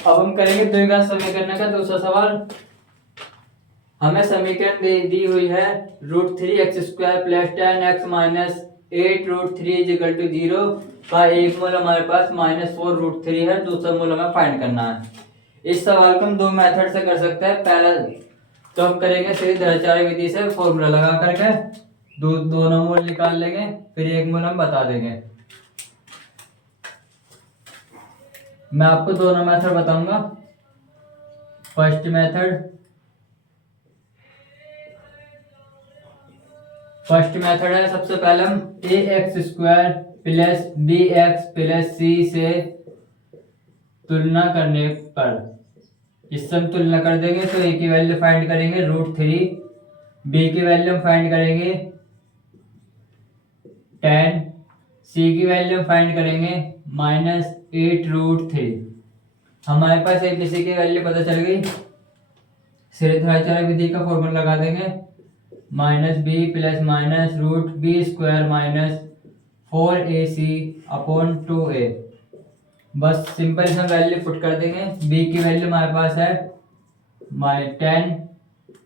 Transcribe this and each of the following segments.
अब हम करेंगे द्विघात समीकरण का दूसरा सवाल। हमें समीकरण दी हुई है √3x² plus 10x minus 8√3 is equal to 0 का एक मूल हमारे पास -4√3 है, दूसरा मूल हमें फाइंड करना है। इस सवाल को हम दो मेथड से कर सकते हैं। पहला तो हम करेंगे सीधी दरचारी विधि से फॉर्मूला लगा करके दोनों मूल निकाल लेंगे, फिर एक मूल हम बता देंगे। मैं आपको दोनों मेथड बताऊंगा। फर्स्ट मेथड है, सबसे पहले हम ax² plus bx plus c से तुलना करने पर, इससे हम तुलना कर देंगे तो a की वैल्यू फाइंड करेंगे √3, b की वैल्यू हम फाइंड करेंगे 10, c की वैल्यू हम फाइंड करेंगे -8√3। हमारे पास abc की वैल्यू पता चल गई। सीधे विधि का फॉर्मूला लगा देंगे -b plus minus √b² minus 4ac upon 2a। बस सिंपल सा वैल्यू पुट कर देंगे। b की वैल्यू हमारे पास है 10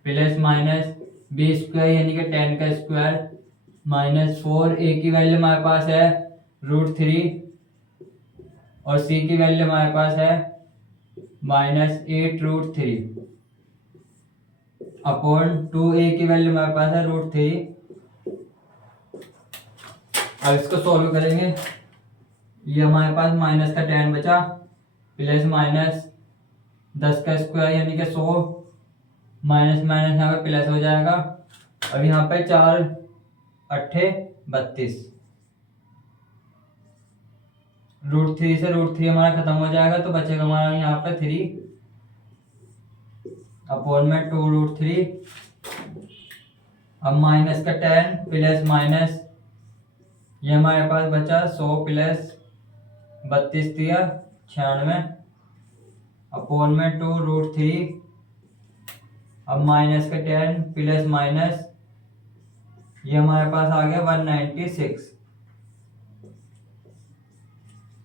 प्लस माइनस b² यानी कि 10 का स्क्वायर माइनस 4a की वैल्यू हमारे पास है √3 और c की वैल्यू हमारे पास है -8√3 अपॉन 2a की वैल्यू हमारे पास है √3। अब इसको सॉल्व करेंगे। ये हमारे पास माइनस का 10 बचा प्लस माइनस 10 का स्क्वायर यानी कि 100 माइनस माइनस यहाँ पे प्लस हो जाएगा। अब यहाँ पे 4 अट्ठे 32, √3 से √3 हमारा खत्म हो जाएगा तो बचेगा हमारा यहाँ पे 3 अपॉन में 2√3। अब माइनस का 10 प्लस माइनस ये हमारे पास बचा 100 प्लस 32 दिया 96 अपॉन में 2√3। अब माइनस का 10 प्लस माइनस ये हमारे पास आ गया 196।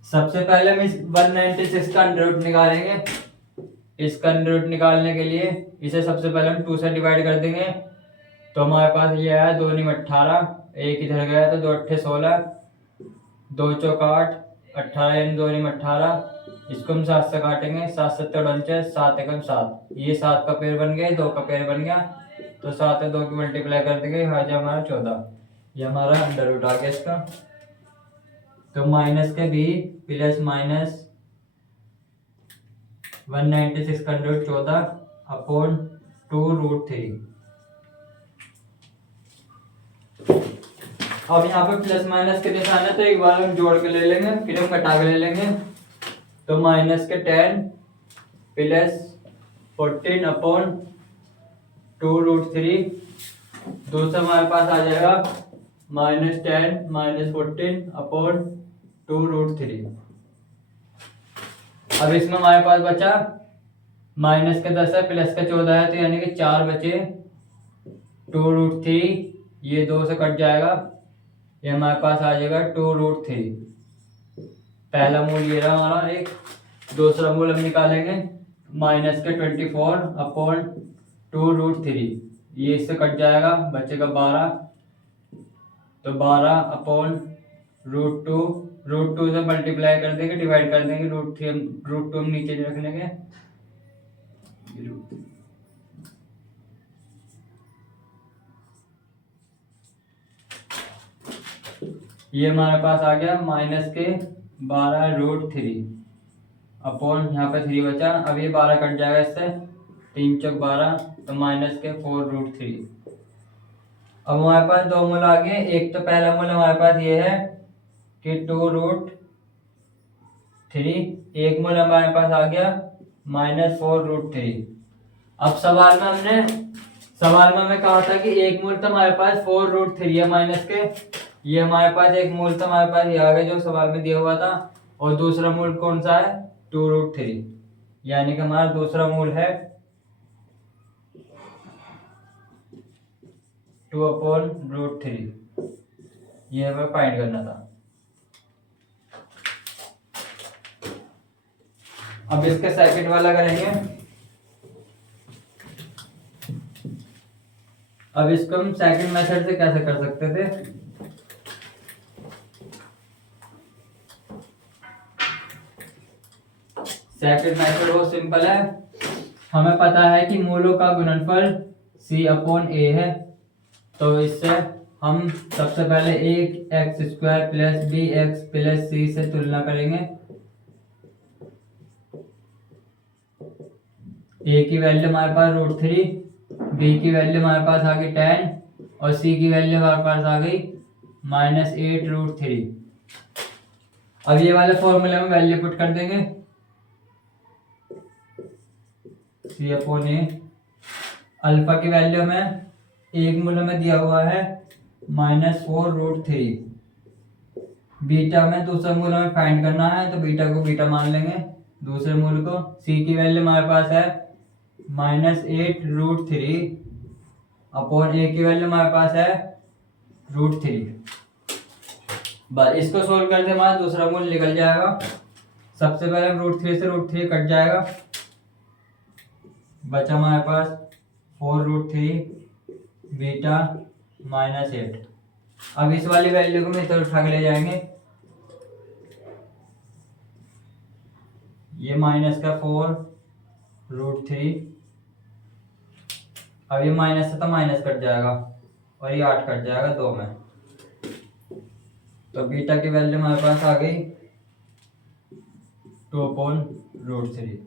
सबसे पहले हम इस 196 का अंडर रूट निकालेंगे। इसका अंडर रूट निकालने के लिए इसे सबसे पहले हम 2 से डिवाइड कर देंगे तो हमारे पास ये आया 2 × 18, एक इधर गया तो 2 × 8 16, 2 × 8 18 यानी 2 × 18। इसको हम 7 से काटेंगे, 7 7 49, 7 × 7, ये 7 का पेयर बन गया, 2 का पेयर बन गया तो 7 और 2 की मल्टीप्लाई कर देंगे, आ जाए हमारा 14। ये हमारा अंडर रूट आ गया इसका। तो माइनस के भी प्लस माइनस 196 का अंडर रूट 14 अपॉन 2√3। अब यहाँ पे प्लस माइनस के निशान है तो एक बार हम जोड़ के ले लेंगे, फिर हम घटा के ले लेंगे। तो माइनस के 10 प्लस 14 अपॉन 2√3, दूसरा हमारे पास आ जाएगा -10 -14 अपॉन 2√3। अब इसमें हमारे पास बचा माइनस का 10 है प्लस का 14 है तो यानी कि 4 बचे 2√3, ये 2 से कट जाएगा, ये हमारे पास आ जाएगा 2√3। पहला मूल ये रहा हमारा एक। दूसरा मूल हम निकालेंगे माइनस के 24 अपॉन 2√3, ये इससे कट जाएगा, बचेगा 12। तो 12 अपॉन √2, √2 से मल्टीप्लाई कर देंगे, डिवाइड कर देंगे, √2 हम नीचे रख लेंगे। ये हमारे पास आ गया माइनस के 12√3 अपॉन यहाँ पे 3 बचा। अब ये 12 कट जाएगा इससे, 3 चौक 12 तो माइनस के 4√3। अब हमारे पास दो मूल आ गए। एक तो पहला मूल हमारे पास ये है कि 2√3, एक मूल हमारे पास आ गया -4√3। अब सवाल में हमें कहा था कि एक मूल तो हमारे पास 4√3 है माइनस के, ये हमारे पास एक मूल तो हमारे पास ये आ गया जो सवाल में दिया हुआ था, और दूसरा मूल कौन सा है 2√3, यानी कि हमारा दूसरा मूल है 2/√3। ये हमें फाइंड करना था। अब इसका सेकंड वाला करेंगे। अब इसको हम सेकंड मेथड से कैसे कर सकते थे, सेकंड मेथड बहुत सिंपल है। हमें पता है कि मूलों का गुणनफल C/A है, तो इससे हम सबसे पहले एक x² + bx + c से तुलना करेंगे। a की वैल्यू हमारे पास √3, b की वैल्यू हमारे पास आ गई 10 और c की वैल्यू हमारे पास आ गई -8√3। अब ये वाले फॉर्मूले में वैल्यू पुट कर देंगे। C/A अल्फा की वैल्यू में एक मूल में दिया हुआ है -4√3। बीटा में दूसरे मूल में फाइंड करना है, तो बीटा को बीटा मान लेंगे, दूसरे मूल को। c की वैल्यू हमारे पास है -8√3 अपॉन a की वैल्यू हमारे पास है √3। बस इसको सोल्व करते हमारा दूसरा मूल निकल जाएगा। सबसे पहले हम √3 से √3 कट जाएगा, बचा हमारे पास 4√3 बीटा -8। अब इस वाली वैल्यू को हम इधर उठा के ले जाएंगे, ये -4√3। अब ये माइनस से तो माइनस कट जाएगा और ये 8 कट जाएगा 2 में, तो बीटा की वैल्यू हमारे पास आ गई 2/√3।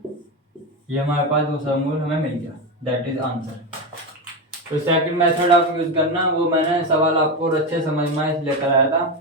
ये हमारे पास दूसरा मूल हमें मिल गया, दैट इज आंसर। तो सेकंड मेथड आप यूज करना, वो मैंने सवाल आपको और अच्छे समझ में इसलिए कराया था।